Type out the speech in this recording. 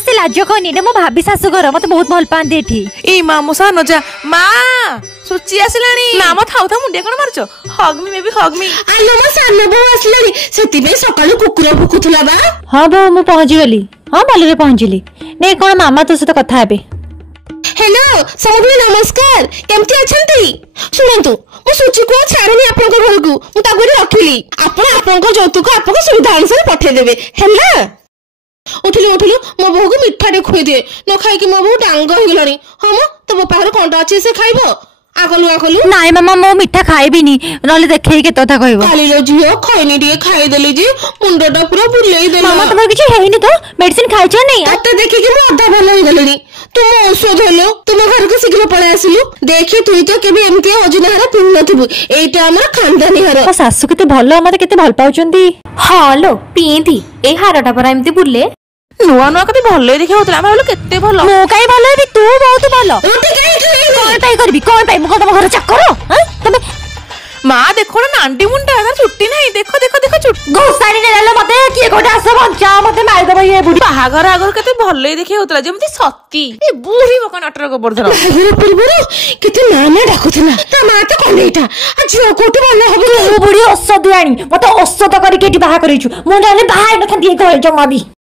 से लाज कोनी मो भाभी शाशु घर मते बहुत भल पांदे एठी ए मां मो सा न जा मां सुची आसलानी ना मत थाउ था मुंडिया कोन मारचो हग मी आलो मो सान बो आसलानी सेति बे सकाळु कुकुर भुकुथला बा। हां बो मु पहुंची गली हां भलरे पहुंचली ने कोन मामा तो से कथा हेबे। हेलो समूह नमस्कार केमती अछंती सुनंतु मु सुची को छाड़नी आपन को घर को मु तागुरी रखिली आपन आपन को जौतुक आपन को सुविधा अनुसार पठे देबे हैला। उठिलु मो बहु को मिठा दे खुई दे न खाई कि मो बहु डांग हो गलानी हम तो बो पाखर कोंटा अछि से खाइबो आगलु नाइ मामा मो मिठा खाइबिनी नले देखै के तथा कहबो खाली लो जियो खैनी दिए खाइ देली जी मुंडटा पूरा बुलेई देला। मामा तमर किछ हेइनी तो मेडिसिन खाइछ नहीं आते देखि कि मो आधा भलो हो गलनी तुम औषध हेलो तुम घर को शीघ्र पळे आसिलु देखि तुई तो केबे एमती अजनाहरा पिन नथिबु एटा हमर खानदानी हार सासु केते भलो मते केते भल पाउचंदी। हां लो पिंथी ए हारटा पर एमती बुले नुआ नुआ कते भले देखि होतला हम केते भलो मो काई भलो हेबी तू बहुत भलो कोन पाई करबी कोन पाई मो तम घर चेक करो हैं तमे मां देखो ना नांटी मुंडा ना छुट्टी नहीं देखो छुट घोसारी ने लालो मते किए कोटा आस बंचा मते मार दबो ये बुढ़ी बाहागर आगर केते भले देखि होतला जेमती सत्ती ए बुढ़ी मका नाटर को बरधर बाहागर पूर्वरो केते नाना डाकुथला ता मा तो कोनेटा आ झियो कोटे भलो हबो बुढ़ी औषध आनी मते औषध करी केटी बाहा करिछु मुंडा ने बाहा न थंदी घर जमा भी